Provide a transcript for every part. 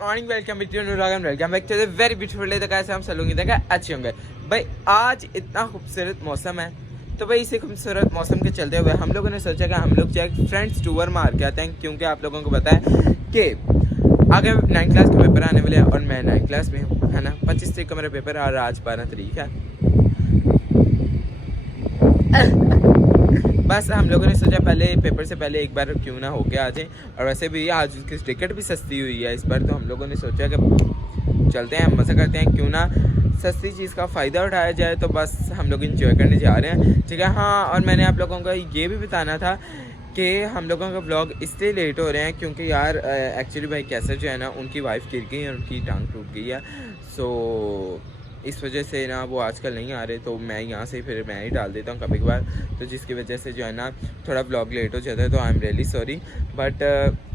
Morning, welcome with welcome back to the very beautiful day. तो कैसे हम सब लोग देखा अच्छे होंगे भाई। आज इतना खूबसूरत मौसम है, तो भाई इसी खूबसूरत मौसम के चलते हुए हम लोगों ने सोचा कि हम लोग जाए फ्रेंड्स टूर मार के आते हैं, क्योंकि आप लोगों को पता है कि आगे 9th क्लास के पेपर आने वाले हैं और मैं 9th क्लास में हूँ, है ना। 25 तारीख को मेरा पेपर और आज 12 तारीख है। बस हम लोगों ने सोचा पहले पेपर से पहले एक बार क्यों ना होके आ जाए, और वैसे भी आज उसकी टिकट भी सस्ती हुई है इस बार, तो हम लोगों ने सोचा कि चलते हैं, मज़ा करते हैं, क्यों ना सस्ती चीज़ का फ़ायदा उठाया जाए। तो बस हम लोग इंजॉय करने जा रहे हैं, ठीक है। हाँ, और मैंने आप लोगों को ये भी बताना था कि हम लोगों का व्लॉग इसलिए लेट हो रहे हैं क्योंकि यार एक्चुअली भाई कैसे जो है ना, उनकी वाइफ गिर गई और उनकी टांग टूट गई है। सो इस वजह से ना वो आजकल नहीं आ रहे, तो मैं यहाँ से फिर मैं ही डाल देता हूँ कभी कभार, तो जिसकी वजह से जो है ना थोड़ा ब्लॉग लेट हो जाता है। तो I am really sorry, but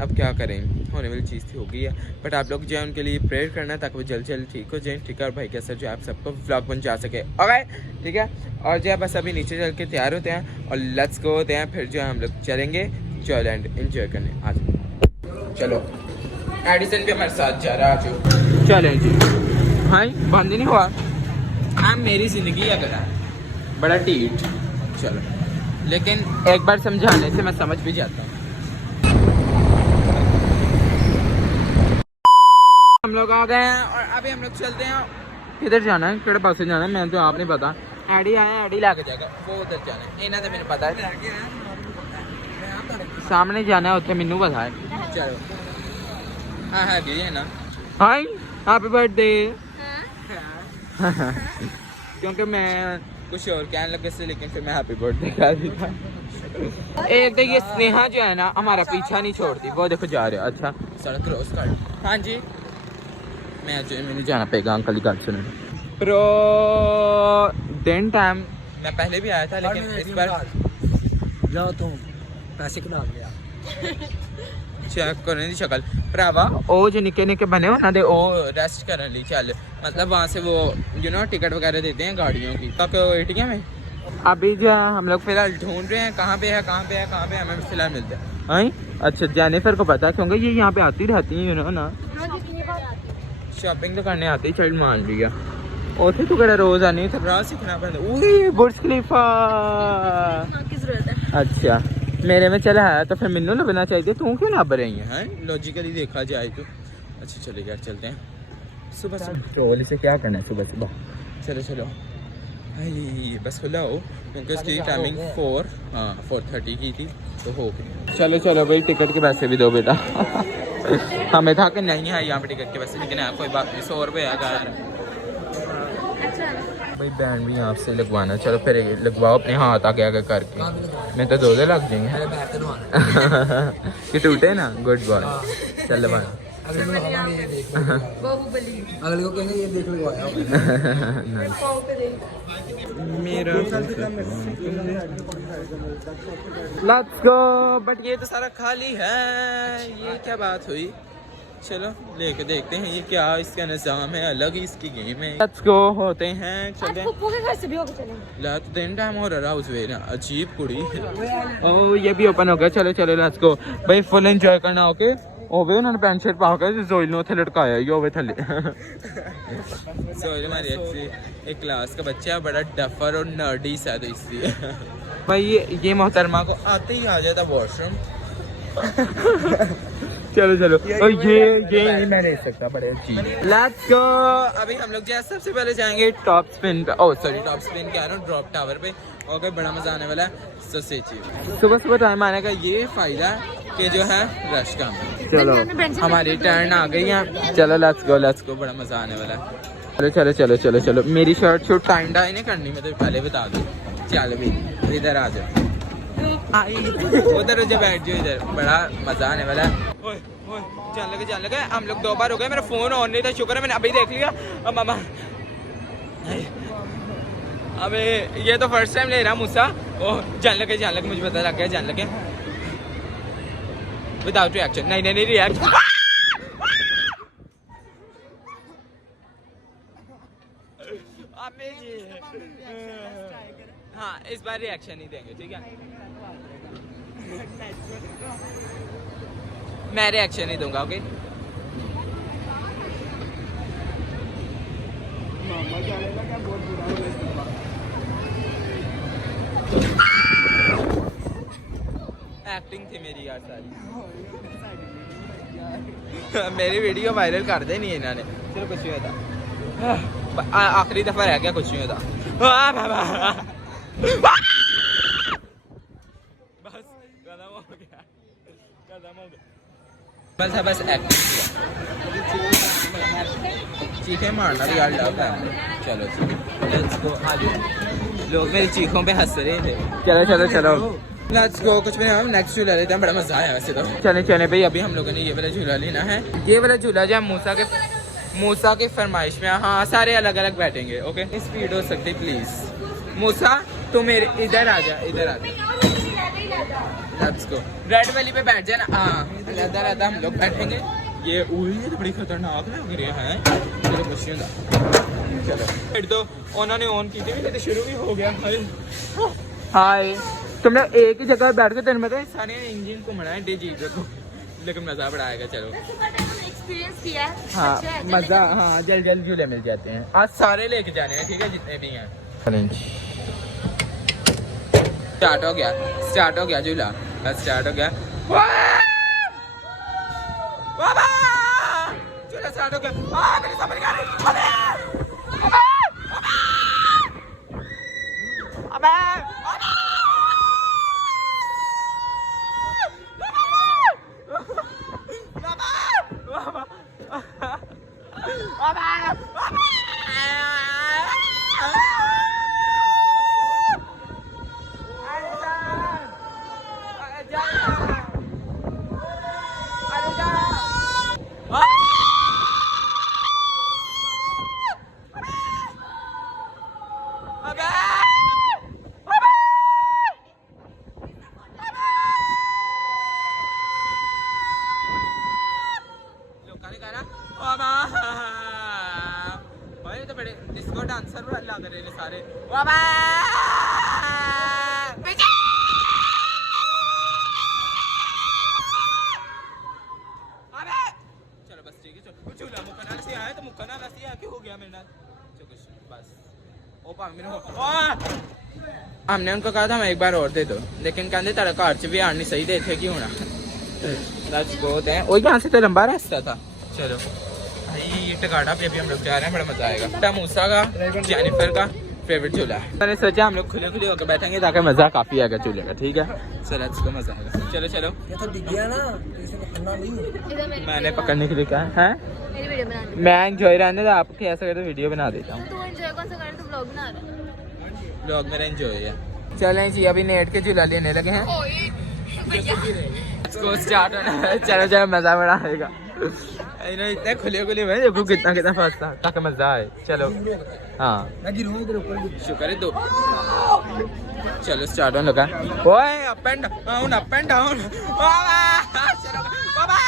अब क्या करें, होने वाली चीज़ थी, हो गई है। बट आप लोग जो है उनके लिए प्रेयर करना ताकि वो जल्द जल्द ठीक हो जाए, ठीक है। और भाई कैसा जो है आप सबको व्लॉग बन जा सके, ओके, ठीक है। और जो है बस अभी नीचे चल के तैयार होते हैं और लेट्स गो होते हैं, फिर जो है हम लोग चलेंगे जॉयलैंड एंजॉय करने। आज चलो, एडिसन भी हमारे साथ जा रहा है, आज चलें जी। भाई बंद नहीं हुआ, मेरी ज़िंदगी अगर है बड़ा टीट, चलो, लेकिन एक बार समझाने से मैं समझ भी जाता हूँ। हम लोग आ गए हैं और अभी हम लोग चलते हैं। किधर जाना है, किधर पास जाना है, मैं तो आप नहीं पता। एडी आया, एडी ला के जाएगा, वो उधर जाना है, इन्हें तो मेरे पता है, सामने जाना है, उत्ते मैनू पता है। चलो, हाँ है भी है ना। हाय, हैप्पी बर्थडे। क्योंकि मैं कुछ और कहने लगे से, लेकिन फिर मैं हैप्पी बर्थडे कह दिया। एक तो ये स्नेहा जो है ना हमारा पीछा नहीं छोड़ती, वो देखो जा रहे हो। अच्छा, सड़क क्रॉस कर। हाँ जी, मैंने जाना पेगा, अंकल की गल सुनो। प्रो दिन टाइम मैं पहले भी आया था, लेकिन इस बार जाओ तुम पैसे खिला गया चेक करने की शक्ल भरावा, ओ जो निके निके बने उन्होंने दे ओ रेस्ट करने लिए चल, मतलब वहाँ से वो यू नो टिकट वगैरह देते हैं गाड़ियों की। तक एटीएम में अभी जो है हम लोग फिलहाल ढूंढ रहे हैं कहाँ पे है, कहाँ पे है, कहाँ पे है, हमें फिलहाल मिलते हैं। हाँ अच्छा, जेनिफर को पता है क्योंकि ये यहाँ पे आती रहती है, यू नो ना, शॉपिंग तो करने आती है। चल मान लिया, उसे तो कड़ा रोज आनी है, राह सीखना पड़ता। बुर्ज खलीफा की जरूरत है। अच्छा, मेरे में चला है तो फिर मैनू लभना चाहिए, तू क्यों नब रही है, लॉजिकली देखा जाए तो। अच्छा चलो यार, चलते हैं सुबह सुबह। चोल इसे क्या करना है सुबह सुबह, चलो चलो। भाई बस खुला हो, क्योंकि उसकी टाइमिंग 4:30 की थी, तो हो गई। चलो चलो भाई, टिकट के पैसे भी दो बेटा। हमें था कि नहीं है यहाँ पे टिकट के पैसे, लेकिन है कोई बात नहीं, 100 रुपये यार। भाई बैंड भी यहाँ से लगवाना, चलो फिर लगवाओ अपने हाथ आगे आगे करके, मैं तो 2 लग जाएंगे। ये टूटे ना, गुड बॉय, चल लगवाना। अगले को कहेंगे ये देख लगवाया मेरा लेट्स गो। बट ये तो सारा खाली है, ये क्या बात हुई। चलो लेके देखते हैं ये क्या इसका निजाम है, अलग ही इसकी गेम है। लेट्स गो होते हैं, चलते हैं। लात दिन टाइम हो रहा उसमें ना, अजीब कुड़ी। ओ ये भी ओपन हो गया, चलो चलो लेट्स गो भाई, फुल एंजॉय करना। ओके होवे उन्होंने पैंट शर्ट पा के जोइल ने उथे लटकाया ही होवे थले। जोइल हमारी एक क्लास का बच्चा है, बड़ा डफर और नर्डी सा, तो इसलिए भाई ये मोहतरमा को आते ही आ जाता वॉशरूम। चलो चलो, और ये नहीं मैं ले सकता, बड़े चीज। Let's go. अभी हम लोग जो सबसे पहले जाएंगे टॉप स्पिन पे, ओह सॉरी टॉप स्पिन क्या है, ड्रॉप टावर पे। ओके, बड़ा मजा आने वाला है। सो सुबह सुबह टाइम आने का ये फायदा है कि जो है रश कम। चलो हमारी टर्न आ गई है, चलो लेट्स गो, बड़ा मजा आने वाला है। चलो चलो चलो चलो चलो, मेरी शर्ट शूट टाइम डाई नहीं करनी, मैं तो पहले बता दूँ। चलो भी इधर आ जाओ, उधर जो बैठ जाओ, इधर बड़ा मजा आने वाला है। जान लगे हम लोग 2 बार हो गए, मेरा फोन ऑन नहीं था, शुक्र है मैंने अभी देख लिया। अब मामा अबे ये तो फर्स्ट टाइम ले रहा मुझसा। ओह जान लगे मुझे पता लग गया, जान लगे विदाउट रिएक्शन। नहीं रिएक्शन। हाँ इस बार रिएक्शन नहीं देंगे, ठीक है। मैं रिएक्शन नहीं दूंगा, ओके। एक्टिंग थी मेरी यार सारी। मेरी वीडियो वायरल कर दे नहीं इन्होंने। चलो कुछ नहीं होता, आखिरी दफा रह गया, कुछ नहीं होता। बस खत्म हो गया, खत्म हो गया। बस है, बस एक्टिंग। चीखें मारना भी यार लव है। चलो लेट्स गो। आज लोग मेरी चीखों पे हंस रहे थे। चलो चलो चलो लेट्स गो। कुछ भी नहीं, हम नेक्स्ट झूला लेते हैं, बड़ा मजा आया वैसे तो। चले चले भाई, अभी हम लोगों ने ये वाला झूला लेना है। ये वाला झूला जो है मूसा के फरमाइश में। हाँ सारे अलग अलग बैठेंगे। ओके स्पीड हो सकती प्लीज। मूसा तू मेरे इधर आ जा, इधर आ जा। Let's go. रेड वाली पे बैठ जाना। हाँ अलग हम लोग बैठेंगे। ये तो बड़ी खतरनाक लग रही है। चलो कुछ नहीं होता, चलो फिर तो उन्होंने ऑन की थी, तो शुरू भी हो गया। हाय तुम लोग एक ही जगह बैठ के, तेरे में तो सारे इंजन घूमना है डीजे को, लेकिन मजा बड़ा आएगा। चलो एक्सपीरियंस किया है। हाँ अच्छा है, मजा, हाँ जल्द जल्द झूले मिल जाते हैं। आज सारे लेके जाने हैं, ठीक है जितने भी हैं। स्टार्ट हो गया, स्टार्ट हो गया झूला, स्टार्ट हो गया। झूला स्टार्ट हो गया। मेरी समझ नहीं आ रही। तो बड़े डिस्को डांसर लग रहे हैं सारे। चलो बस ठीक है, चलो झूला मुक्का से आया तो मुक्का नाल से क्यों हो गया मेरे नाल। चलो कुछ बस ओ पा मेरे हमने उनको कहा था हम एक बार और दे दो, लेकिन कहते तेरा घर च भी आनी सही दे थे क्यों होना। Let's go. वही यहाँ से तो लंबा रास्ता था। चलो भाई टकाड़ा पे अभी हम लोग जा रहे हैं, बड़ा मजा आएगा। मूसा का जेनिफर का फेवरेट झूला है। मैंने सोचा हम लोग खुले खुले होकर बैठेंगे ताकि मजा काफी आएगा झूले का, ठीक है। सो लेट्स गो, मजा आएगा। चलो चलो। ये तो दिख गया ना, इसे पकड़ना नहीं। मैंने पकड़ने के लिए कहा है, मेरी वीडियो बना दे। मैं एंजॉय रहने दो, आपके ऐसा करे तो वीडियो बना देता हूँ। तू एंजॉय कौन सा कर, तू व्लॉग बना रहा है। व्लॉग मेरा एंजॉय है। चलें जी अभी नेट के झूला लेने लगे हैं। स्टार्ट होना है। चलो चलो मजा बड़ा आएगा। इतने खुले खुले में देखो कितना कितना फास्ट था ताकि मजा आए। चलो हाँ मैं गिरूंगा तेरे ऊपर। शुक्र है दो। चलो स्टार्ट होने लगा। ओए up and down, up and down. चलो बाबा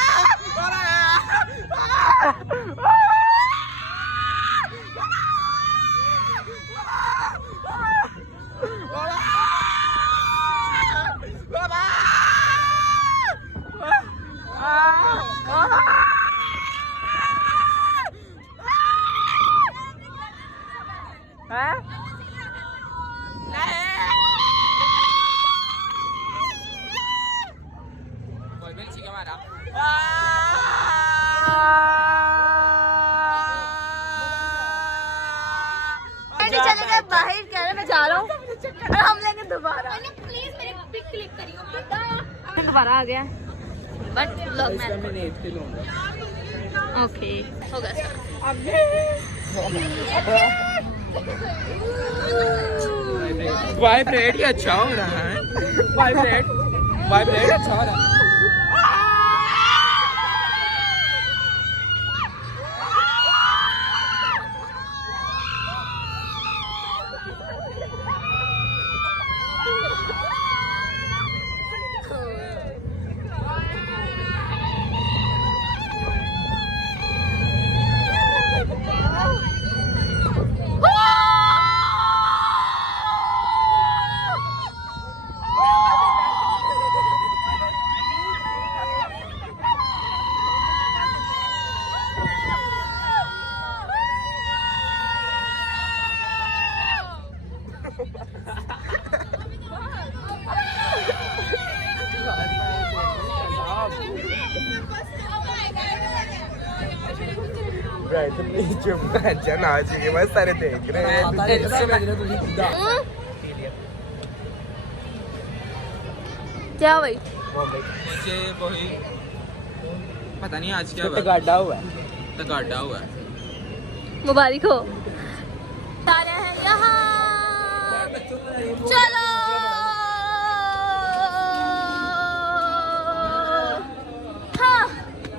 चलेगा बाहर, कह रहे मैं जा रहा हूँ और हम लेंगे दोबारा। प्लीज मेरे पिक क्लिक करियो। दोबारा आ गया बट व्लॉग में ओके हो गया। वाइब्रेट ही अच्छा हो रहा है। वाइब्रेट वाइब्रेट अच्छा हो रहा है। अच्छा ना चाहिए बस सारे देख रहे हैं क्या भाई मुझे वही पता नहीं आज क्या गाड़ा हुआ है तगाड़ा हुआ है मुबारक हो तारे हैं यहाँ चलो हाँ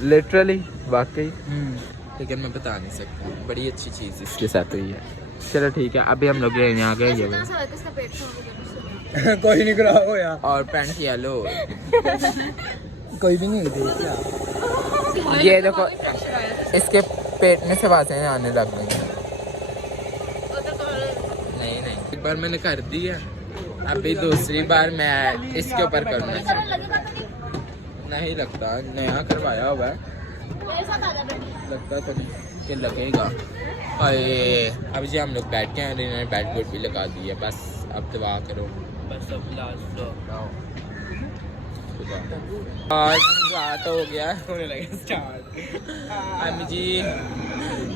लिटरली वाकई लेकिन मैं बता नहीं सकता बड़ी अच्छी चीज़ इसके साथ हुई है चलो ठीक है अभी हम लोग यहाँ गए ये किसका पेट कोई नहीं खराब हो यार और पैंट येलो कोई भी नहीं देख ये देखो इसके पेट में से आवाज़ें आने लग गई हैं नहीं नहीं एक बार मैंने कर दी है अभी दूसरी बार मैं इसके ऊपर करूँगा नहीं लगता नया करवाया हुआ है लगता तो नहीं कि लगेगा अरे अभी जी हम लोग बैठ के हैं इन्होंने बैट बोर्ड भी लगा दी है बस अब दुआ करो बस अब लास्ट आज रात हो गया होने लगे स्टार्ट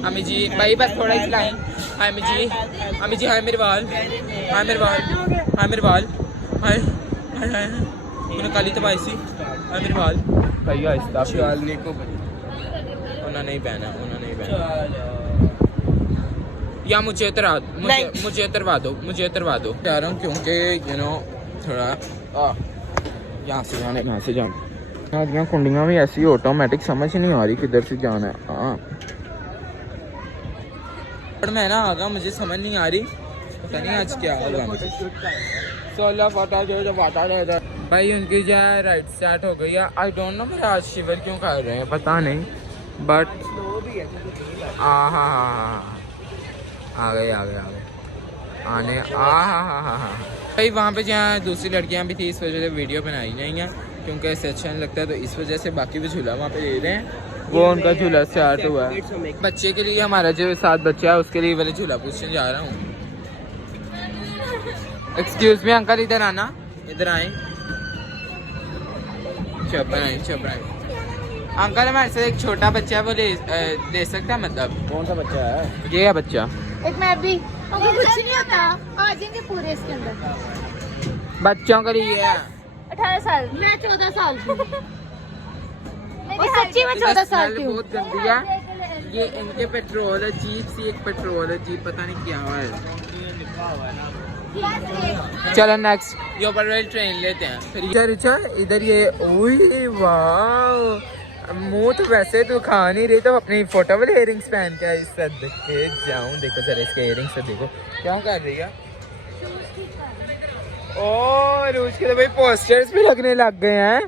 अम्मी जी भाई बस थोड़ा ही चलाएं अम्मी जी हाय मेरे बाल हाय मेरे बाल हाय मेरे बाल हाय हाय हाय उन्हें काली तबाही सी हाय मेरे बाल भाई आहिस्ता शालनी को उन्होंने नहीं पहना या मुझे उतरवा दो चाह रहा हूँ क्योंकि यू नो थोड़ा यहाँ से जाना कुंडियाँ भी ऐसी ऑटोमेटिक समझ नहीं आ रही किधर से जाना है हाँ पर मैं ना आगा मुझे समझ नहीं आ रही पता नहीं आज क्या होगा भाई उनकी जो है राइड स्टार्ट हो गई है आई डोंट नो मेरे आज शिवर क्यों कर रहे हैं पता नहीं बट हाँ आ गए आने भाई वहाँ पे जहाँ दूसरी लड़कियाँ भी थी इस वजह से वीडियो बनाई नहीं है क्योंकि इससे अच्छा नहीं लगता है तो इस वजह से बाकी भी झूला वहाँ पे ले रहे हैं वो उनका झूला स्टार्ट हुआ है बच्चे के लिए हमारा जो 7 बच्चा है उसके लिए वाले झूला पूछने जा रहा हूँ एक्सक्यूज मी अंकल इधर आना इधर आए चुप रहे अंकल हमारे साथ एक छोटा बच्चा है वो ले सकता है मतलब कौन सा बच्चा है ये है बच्चा एक मैं भी कुछ नहीं होता आ जाएंगे पूरे इसके अंदर बच्चों के लिए 18 साल मैं 14 साल की और सच्ची में 14 साल की हूँ बहुत गंदी है ये इनके पेट्रोल अजीब सी एक पेट्रोल अजीब पता नहीं क्या हुआ है चलो नेक्स्ट ये ऊपर वाली ट्रेन लेते हैं फिर इधर ये ओए वाह मुँह तो वैसे तो खा नहीं रही तो अपनी फोटो वाले इयरिंग्स पहन के इस देखे जाऊँ देखो जरा इसके इयरिंग्स से देखो क्या कर रही है और उसके तो भाई पोस्टर्स भी लगने लग गए हैं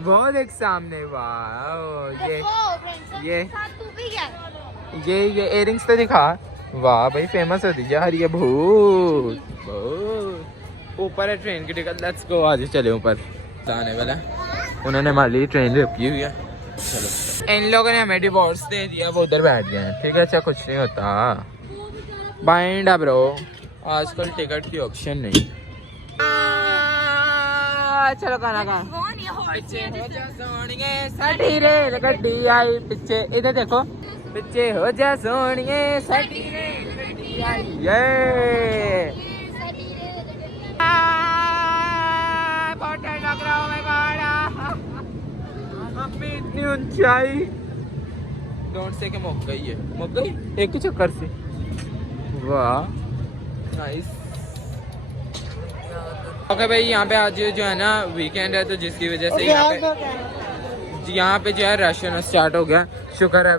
वो देख सामने वाह ये इयरिंग्स तो दिखा वाह भाई फेमस होती है हर ये बहुत ऊपर है ट्रेन की टिकट लेट्स गो आज चले ऊपर आने वाला उन्होंने हमारे लिए ट्रेन रुकी हुई है चलो इन लोगों ने हमें डिवोर्स दे दिया वो उधर बैठ गए हैं ठीक है अच्छा कुछ नहीं होता बाइंड ब्रो आजकल टिकट की ऑप्शन नहीं चलो गाना गा पीछे हो जा सोनिए साडी रेल गड्डी आई पीछे इधर देखो पीछे हो जा सोनिए साडी रेल गड्डी आई ये लग रहा हूँ मैं गाड़ा इतनी ऊंचाई डोंट से के मुक गई एक ही चक्कर से वाह नाइस ओके भाई यहाँ पे आज जो है ना वीकेंड है तो जिसकी वजह से यहाँ पे जो है रश होना स्टार्ट हो गया शुक्र है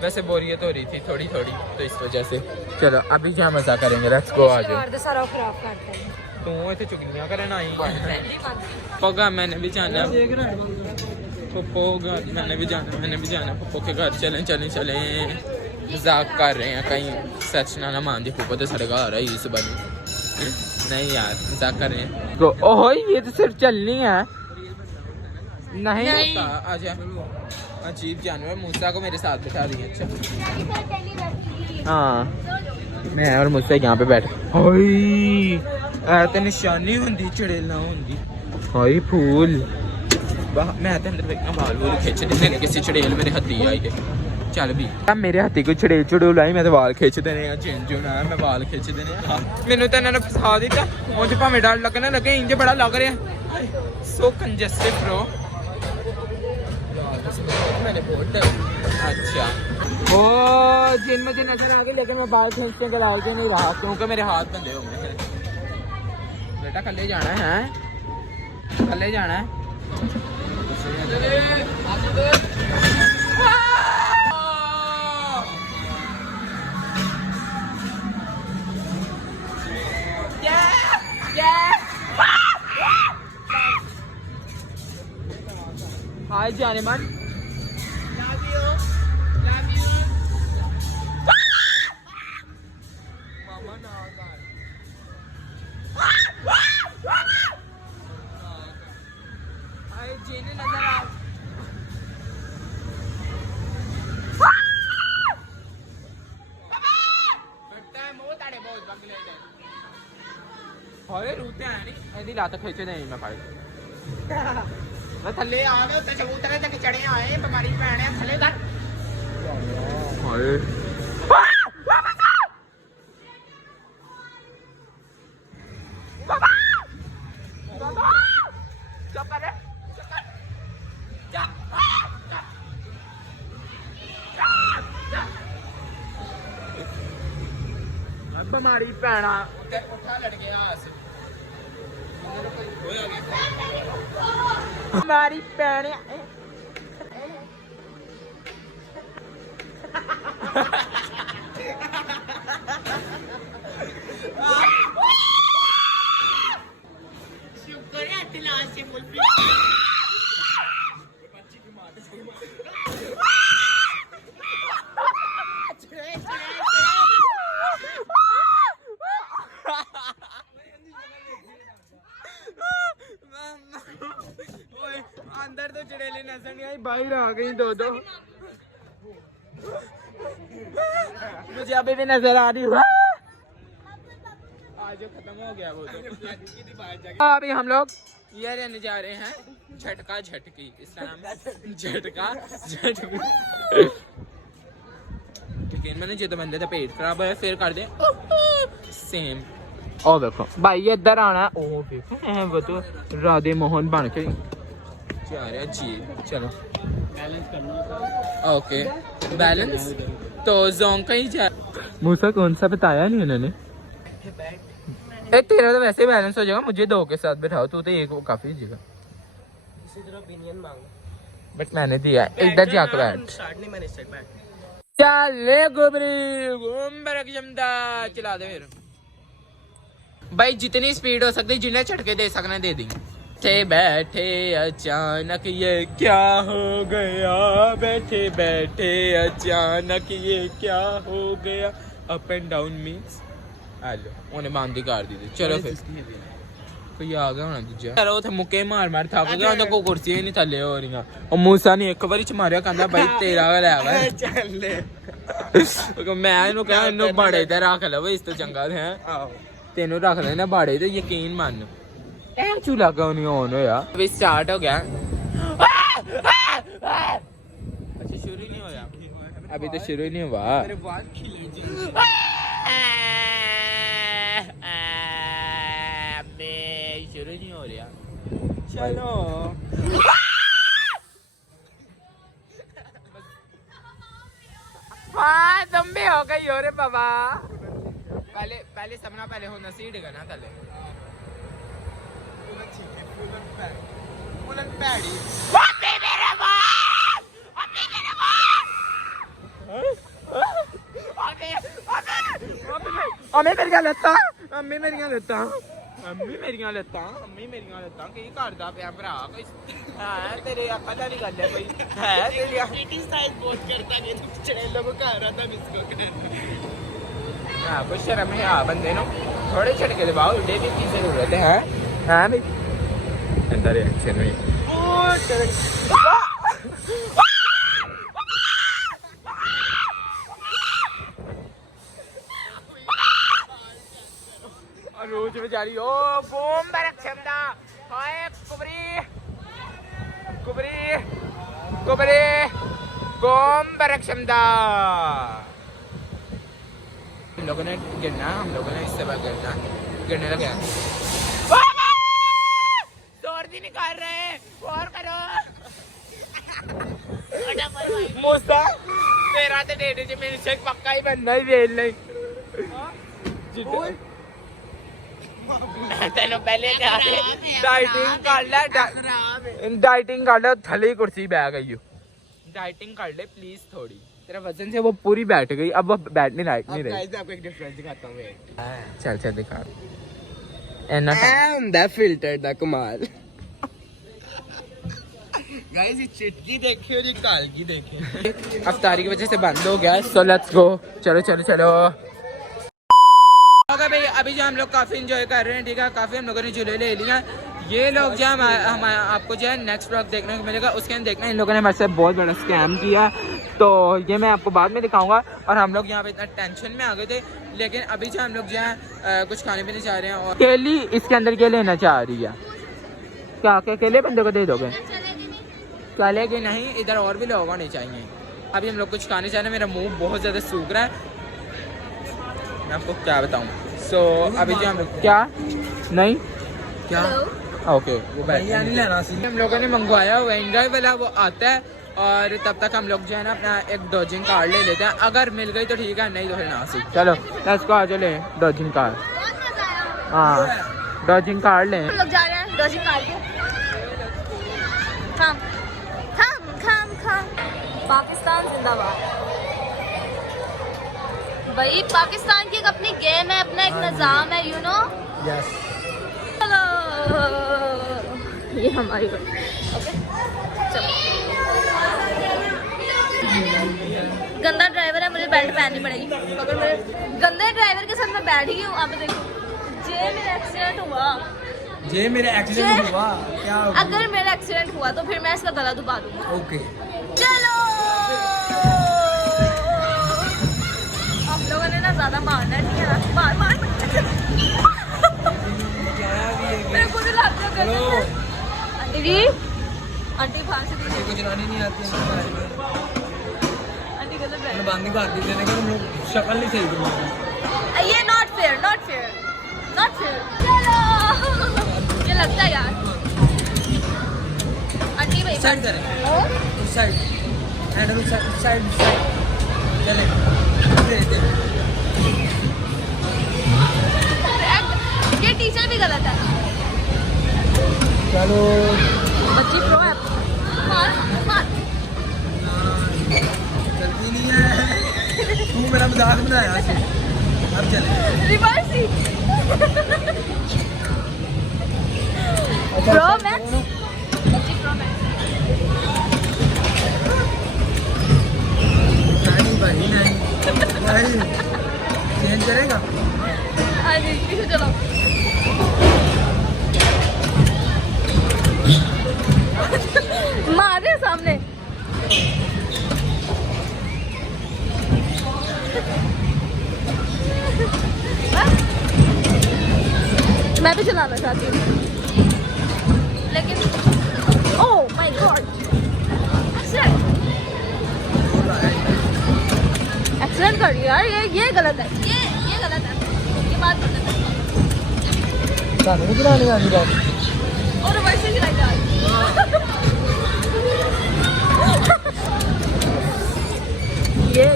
वैसे बोरियत हो रही थी थोड़ी तो इस वजह से चलो अभी क्या मजा करेंगे लेट्स गो आज तू ऐसे चुगलियां करना आई पप्पा मैंने भी जाना पप्पो के घर चलें मजाक कर रहे हैं कहीं सच ना मान दी पप्पो तो साढ़े घर आ रहा है इस बार नहीं यार मजाक कर रहे हैं तो ओहो ये तो सिर्फ चलनी है नहीं होता आजा अजीब जानवर मूसा को मेरे साथ बिठा दिए अच्छा हाँ मैं और मुझसे यहाँ पे बैठ हाय तो निशानी होंगी चड़ेल होंगी हाय फूल मैं तो अंदर बैठा बाल बूल खिंच देने किसी चड़ेल मेरे हत्थी आई है चल भी मेरे हत्थी को चड़ेल चड़ूल आई मैं तो वाल खिंच देने चेंज होना मैं वाल खिंच देने मैंने तो इन्होंने फसा दिता मुझे भावें डर लगना लगे इंज बड़ा लग रहा सो कंजस्टिव ब्रो मैंने बहुत अच्छा ओ जिन मुझे नजर आ गई लेकिन मैं बाल खींचने के लायक नहीं रहा क्योंकि मेरे हाथ बंधे हो गए बेटा कल जाना है कल जाना है हाय जाने मन ਹੋਏ ਰੂਤੇ ਆ ਨਹੀਂ ਇਹਦੀ ਲੱਤ ਖਿੱਚ ਦੇ ਮੈਂ ਫੜ ਮੈਂ ਥੱਲੇ ਆ ਗਿਆ ਉੱਤੇ ਕਬੂਤਰੇ ਤੱਕ ਚੜੇ ਆਏ ਬਿਮਾਰੀ ਪੈਣਿਆ ਥੱਲੇ ਕਰ ਹਾਏ ਬਿਮਾਰੀ ਪੈਣਾ ਉੱਤੇ ਉੱਠਾ ਲੜ ਗਿਆ ਹੱਸ ਬਿਮਾਰੀ ਪੈਣਾ ਸ਼ੁਕਰ ਹੈ ਤਲਾਸ਼ ਸੇ ਮੁਲਫੀ ਬੱਚੀ ਕੀ ਮਾਰ अंदर तो चड़ेले नजर नहीं आई बाहर आ गई दो मुझे अभी भी नजर आ रही हुआ आज खत्म हो गया वो तो अभी हम लोग ये रहने जा रहे हैं झटका झटकी इस्लाम झटका झटकी ठीक है मैंने जो बंदे का पेट खराब है फिर कर दे सेम ओ देखो भाई ये इधर आना है ओ देखो वो तो राधे मोहन बन के जा रहा जी चलो बैलेंस करना ओके बैलेंस तो जोंग का ही जा मूसा कौन सा बताया नहीं उन्होंने तेरा तो वैसे बैलेंस हो जाएगा मुझे दो के साथ बैठाओ तू तो एक वो काफी जगह इसी तरह ओपिनियन मांगो बट मैंने दिया इधर जाकर बैठ चले गोबरी घूम बरक जमदा चला दे फिर भाई जितनी स्पीड हो सकती जिन्हें झटके दे सकना दे दी बैठे अचानक ये क्या हो गया बैठे बैठे अचानक ये क्या हो गया up and down means hello उन्हें बांधी कर दी थी चलो फिर कोई आ गया होना दूजा चलो उथे मुक्के मार मार थक गया उन्हें कोई कुर्सी नहीं थले हो रही और मूसा ने एक बार च मारिया कहंदा भाई तेरा लै चल मैं इन्हू कहा इन्हू बाड़े ते रख लो इस तो चंगा है तेनू रख लेना बाड़े ते यकीन मान टाइम चूल्हा क्यों नहीं ऑन होया अभी स्टार्ट हो गया अच्छा शुरू ही नहीं होया अभी तो शुरू ही नहीं हुआ मेरे बाल खिले शुरू नहीं हो रहा चलो हाँ तुम भी हो गई हो रे बाबा पहले सपना पहले होना सीट का ना तले अम्मी मेरियां लत्तां की करदा पिया भरा है तेरे पता नहीं गल है भाई है तेरी क्रिटिसाइज बहुत करता है तू चड़ेलों को घर आता मिसको कर हां कुछ शर्म है हां बंदे नो थोड़े झटके दबाओ डे भी की जरूरत है हां भाई अंदर रिएक्शन में रोज बेचारी ओ गोम बरक्षमदा हाय कुबरी कुबरी कुबरी गोम बरक्षमदा। हम लोगों ने गिरना, हम लोगों ने इससे बात गिरना, गिरने लगे जोर भी निकाल रहे हैं और करो मोस्ता तेरा तो डेढ़ से मेरे से पक्का ही बनना ही वेल नहीं तेनों पहले डाइटिंग कर ले डाइटिंग कर ले थली कुर्सी बैठ गई डाइटिंग कर ले प्लीज थोड़ी तेरा वजन से वो पूरी बैठ गई अब वो बैठने लायक नहीं रही। आपको एक डिफरेंस दिखाता हूँ चल चल दिखा फिल्टर दा कमाल गाइस ये चिटकी देखिए और ये कालगी देखिए। अफ्तारी की वजह से बंद हो गया सो लेट्स गो चलो चलो चलो। ओके भाई अभी जो हम लोग काफ़ी इंजॉय कर रहे हैं ठीक है काफ़ी हम लोगों ने झूले ले लिया। ये लोग जो हम आपको जो है नेक्स्ट ब्लॉग देखने को मिलेगा उसके अंदर देखना इन लोगों ने मेरे से बहुत बड़ा स्कैम किया तो ये मैं आपको बाद में दिखाऊंगा। और हम लोग यहाँ पे इतना टेंशन में आ गए थे लेकिन अभी जो हम लोग जो है कुछ खाने पीने चाह रहे हैं और केली इसके अंदर क्या लेना चाह रही है क्या क्या केले बंदे को दे दोगे चलेगी नहीं इधर और भी लोग होने चाहिए। अभी हम लोग कुछ खाने चाह रहे हैं मेरा मुंह बहुत ज़्यादा सूख रहा है मैं आपको क्या बताऊँ। सो अभी जो हम लोग क्या नहीं क्या ओके वो नहीं लेना सी हम लोगों ने मंगवाया हुआ इंजॉय वाला वो आता है और तब तक हम लोग जो है ना अपना एक डॉजिंग कार्ड ले लेते हैं अगर मिल गई तो ठीक है नहीं तो फिर ना सी चलो लेट्स गो आज ले डॉजिंग कार्ड हाँ डॉजिंग कार्ड लें हम लोग जा रहे हैं डॉजिंग कार्ड के खाम खाम खाम खाम पाकिस्तान जिंदाबाद। भाई पाकिस्तान की एक अपनी गेम है अपना एक निज़ाम है यू नो। यस चलो ये हमारी ओके चलो गंदा ड्राइवर है मुझे बेल्ट पहननी पड़ेगी अगर मेरे गंदे ड्राइवर के साथ मैं बैठ गई हूँ। अब देखो जे मेरा एक्सीडेंट हुआ क्या अगर मेरा एक्सीडेंट हुआ तो फिर मैं इसका गला दबा दूंगी। ओके चलो आप लोगों ने ना ज्यादा मारना नहीं है मार मार मेरे को भी लगता है आंटी जी आंटी फांसी दीजिए को चलानी नहीं आती है आंटी गलत है बंद कर दी देने का हम लोग शक्ल नहीं सही करेंगे। ये not fair not fair not fair. चलो ये लगता है यार आंटी भाई साइड करें साइड हैंडल साइड साइड चले ये टीचर भी गलत है। चलो बच्ची प्रो है मार मार चलती नहीं है तू मेरा मजाक बनाया से अब चले रिवर्स ही प्रो मैक्स बच्ची प्रो मैक्स नहीं भाई नहीं भाई चेंज करेगा हाँ जी पीछे चलो मारे सामने मैं भी चलाना चाहती हूँ लेकिन ओह माय गॉड एक्सीडेंट कर दिया यार ये गलत है ये गलत है ये बात गलत है सामने भी चलाने वाली बात और वैसे ही लग ये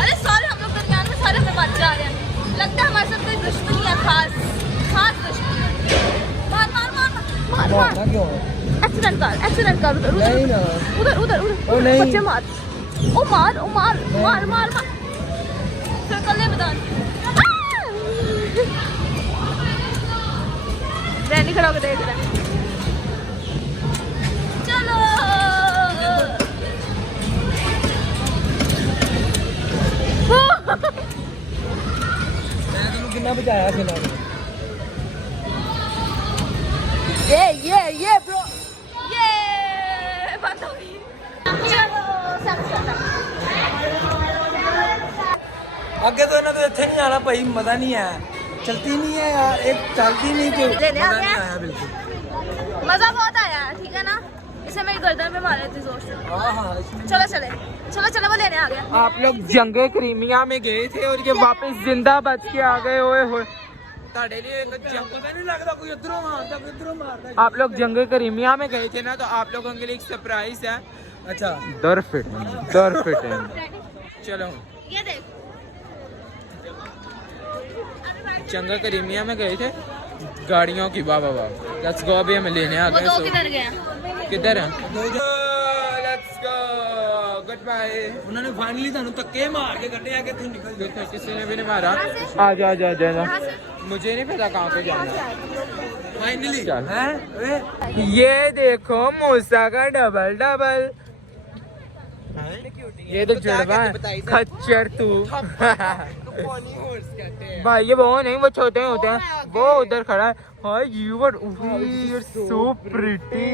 अरे सारे हम लोग दरमियान में सारे हमें बात जा रहे हैं लगता है हमारे साथ कोई दुश्मनी है खास दुश्मनी। मार मार मार मार मार क्यों एक्सीडेंट कर उधर नहीं ना उधर ओ नहीं बच्चे मार ओ मार मार मार फिर कल बता रैनी खड़ा होकर देख रहा है। चलो मैंने कितना बचाया से ना ये ब्रो ये बंद हो गई। चलो ਅੱਗੇ ਤੋਂ ਇਹਨਾਂ ਦੇ ਇੱਥੇ ਨਹੀਂ ਆਣਾ ਭਾਈ ਮਜ਼ਾ ਨਹੀਂ ਆਇਆ चलती नहीं है यार, एक चलती नहीं थी। लेने आ मजा नहीं गया? आया बिल्कुल। मजा बहुत आया, ठीक है ना। इसे मेरी गर्दन पे मारे थे जोर से। हाँ चलो चले, चलो चलो, वो लेने आ गया। आप लोग जंगे क्रीमिया में गए थे और ये वापस जिंदा बच के आ गए। ओए होए, ताड़े लिए एक जंग- पता नहीं लगता कोई उधरों मारता कोई उधरों मारता। आप लोग जंगे क्रीमिया में गए थे ना, तो आप लोगों के लिए एक सरप्राइज है। अच्छा दर फिट चलो ये देख, जंगे क्रीमिया में गए थे गाड़ियों की। वाह वाह वाह, लेट्स गो। अभी हमें लेने आ वो गए। दो So, किधर गए? किधर है? Let's go, goodbye. उन्होंने फाइनली थानू धक्के मार के कटे आके तू निकल गया। किसी ने भी नहीं मारा। आ जा जा जा जा। मुझे नहीं पता कहाँ पे जाना है। फाइनली चल। हैं ये देखो मूसा का डबल। ये तो जुड़वा है खच्चर तू। भाई ये वो नहीं, वो छोटे होते हैं, वो उधर खड़ा है। Hi you were so pretty,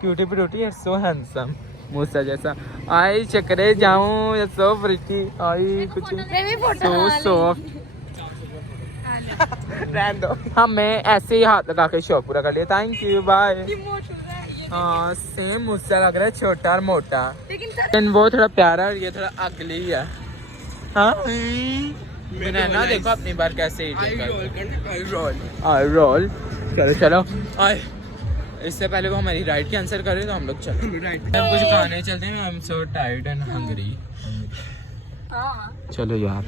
cutie pretty and so handsome. मूसा जैसा। आई चक्रे जाऊं, सो प्रिटी। आई कुछ मैं भी फोटो सो सॉफ्ट। हमें ऐसे ही हाथ लगा के शो पूरा कर लिया। Thank you, bye. हाँ सेम मुझसे लग रहा है, छोटा और मोटा, लेकिन वो थोड़ा प्यारा और ये थोड़ा अगली है। हाँ बनाना देखो अपनी बार कैसे रोल। चलो चलो आए। इससे पहले वो हमारी राइड कैंसिल करे तो हम लोग चलो राइड कुछ खाने चलते हैं। I am so tired and hungry. चलो यार।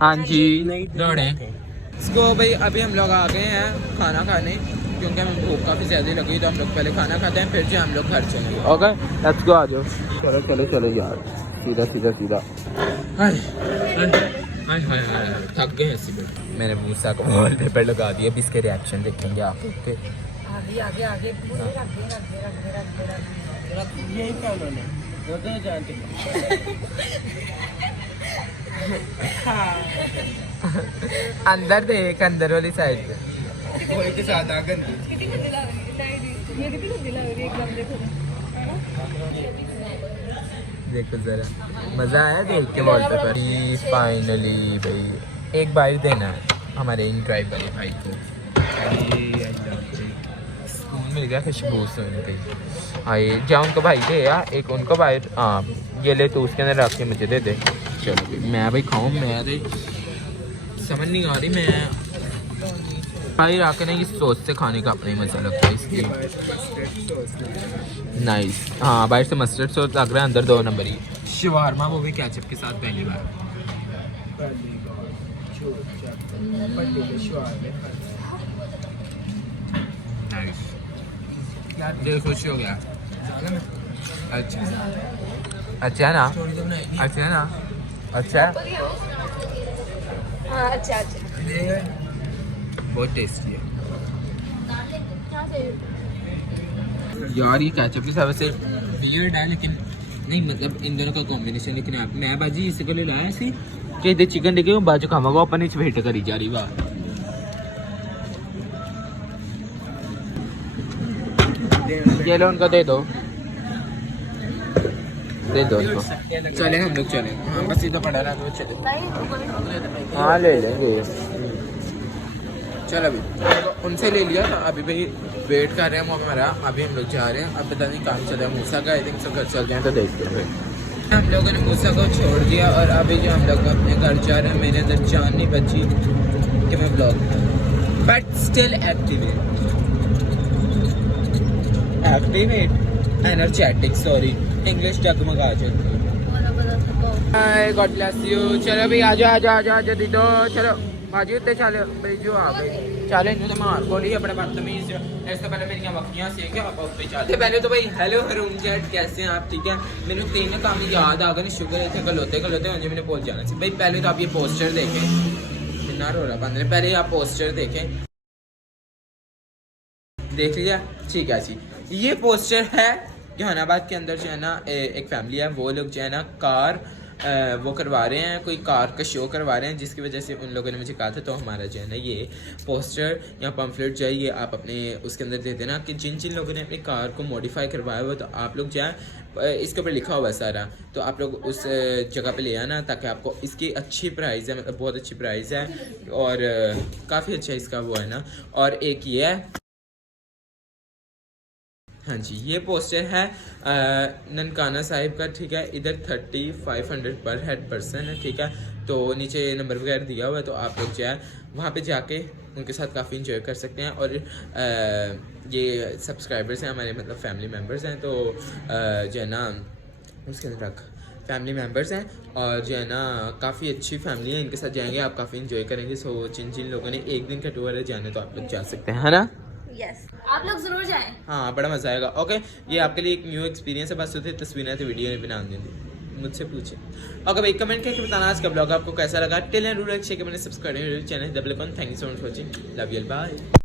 हाँ जी दौड़े इसको भाई। अभी हम लोग आ गए हैं खाना खाने, क्योंकि हमें भूख काफ़ी ज़्यादा लगी, तो हम लोग पहले खाना खाते हैं, फिर जो हम लोग घर चलेंगे। ओके लेट्स गो, आ जाओ। चलो चलो चलो यार, सीधा सीधा सीधा। हाय हाय हाय हाय, थक गए ऐसे में। मैंने मूसा को वॉलपेपर लगा दिया, अभी इसके रिएक्शन देखेंगे आप। ओके आगे आगे आगे पूरे रख दे यही क्या उन्होंने वो तो जानते। अंदर देख, अंदर वाली साइड पे। वही के साथ आ गंदी। देखो जरा, मजा आया देख के वॉलपेपर। फाइनली भाई एक बाइट देना है हमारे इन ड्राइव वाले भाई को। स्पून मिल गया खुशबू से उनके। आइए जा उनको भाई दे यार, एक उनको भाई। हाँ ये ले, तो उसके अंदर रख के मुझे दे दे। चलो भाई मैं भाई खाऊँ, मैं समझ नहीं आ रही। मैं भाई रखे ना, इस सॉस से खाने का अपना ही मजा लगता है इसलिए। नाइस। हाँ बाहर से मस्टर्ड सॉस लग रहा है, अंदर 2 नंबर ही शवारमा, वो भी केचप के साथ पहली बार। नाइस यार, दिल खुश हो गया। अच्छा अच्छा है ना, अच्छा है ना, अच्छा है। हाँ अच्छा अच्छा। बहुत टेस्टी है यार। ये केचप की वजह से वियर्ड है, लेकिन नहीं मतलब इन दोनों का कॉम्बिनेशन। लेकिन आप मैं बाजी इसी को ले लाया सी कि इधर चिकन देखे वो बाजू खावा अपन इच भेट करी जा रही। वाह ये लो उनको दे दो उनको। चले हम लोग चले। हाँ बस इधर पड़ा रहा तो चले। हाँ ले लेंगे। चल अभी उनसे ले लिया था, अभी भाई वेट कर रहे हैं वो हमारा। अभी हम लोग जा रहे हैं, अब पता नहीं काम चल रहा है मूसा का। आई थिंक सब घर चलते हैं तो देखते हैं। हम लोगों ने मूसा को छोड़ दिया और अभी जो हम लोग अपने घर जा रहे हैं, मेरे अंदर जान नहीं बची कि मैं blog but still activate energetic, sorry English डगमगा जाती है। हाय गॉड ब्लेस यू। चलो भाई आ जाओ आ जाओ आ जाओ जल्दी दो। चलो बाजी उत्ते चलो भाई जो आ गए। चले इन्होंने मार बोली अपने बदतमीज। इससे पहले मेरी वक्तियाँ सीख आप उत्ते चलते। पहले तो भाई हेलो हरून जेट, कैसे हैं आप? ठीक है। मैंने 3 काम याद आ गए। शुगर थे खलोते मुझे मैंने पहुँच जाना चाहिए। भाई पहले तो आप ये पोस्टर देखें, कितना रो रहा बंद। पहले आप पोस्टर देखें, देख लिया? ठीक है जी। ये पोस्टर है जहानाबाद के अंदर जो है ना एक फैमिली है, वो लोग जो है ना कार वो करवा रहे हैं, कोई कार का शो करवा रहे हैं, जिसकी वजह से उन लोगों ने मुझे कहा था। तो हमारा जो है ना ये पोस्टर या पम्फलेट जो है ये आप अपने उसके अंदर दे देना कि जिन जिन लोगों ने अपनी कार को मॉडिफाई करवाया हुआ, तो आप लोग जो है इसके ऊपर लिखा हुआ है सारा, तो आप लोग उस जगह पे ले आना, ताकि आपको इसकी अच्छी प्राइस है, मतलब बहुत अच्छी प्राइस है और काफ़ी अच्छा इसका वो है ना। और एक ये है, हाँ जी, ये पोस्टर है ननकाना साहिब का, ठीक है। इधर 3500 पर हेड पर्सन है, ठीक है। तो नीचे नंबर वगैरह दिया हुआ है, तो आप लोग जो है वहाँ पे जाके उनके साथ काफ़ी इंजॉय कर सकते हैं। और ये सब्सक्राइबर्स हैं हमारे, मतलब फैमिली मेम्बर्स हैं, तो जो है ना उसके अंदर रख फैमिली मेम्बर्स हैं और जो है ना काफ़ी अच्छी फैमिली है, इनके साथ जाएंगे आप काफ़ी इंजॉय करेंगे। सो जिन जिन लोगों ने एक दिन का टूर है जाने, तो आप लोग जा सकते हैं, है ना। यस, आप लोग जरूर जाएं। हाँ, बड़ा मज़ा आएगा। ओके, ये आपके लिए एक न्यू एक्सपीरियंस है, बस होते तस्वीरें तो वीडियो नहीं बना देंगे, मुझसे पूछे। ओके भाई, कमेंट करके बताना आज का ब्लॉग आपको कैसा लगा। टेल एंड रूल शेयर मैंने सब्सक्राइब चैनल डबल कॉन। Thank you so much for watching, love you, bye.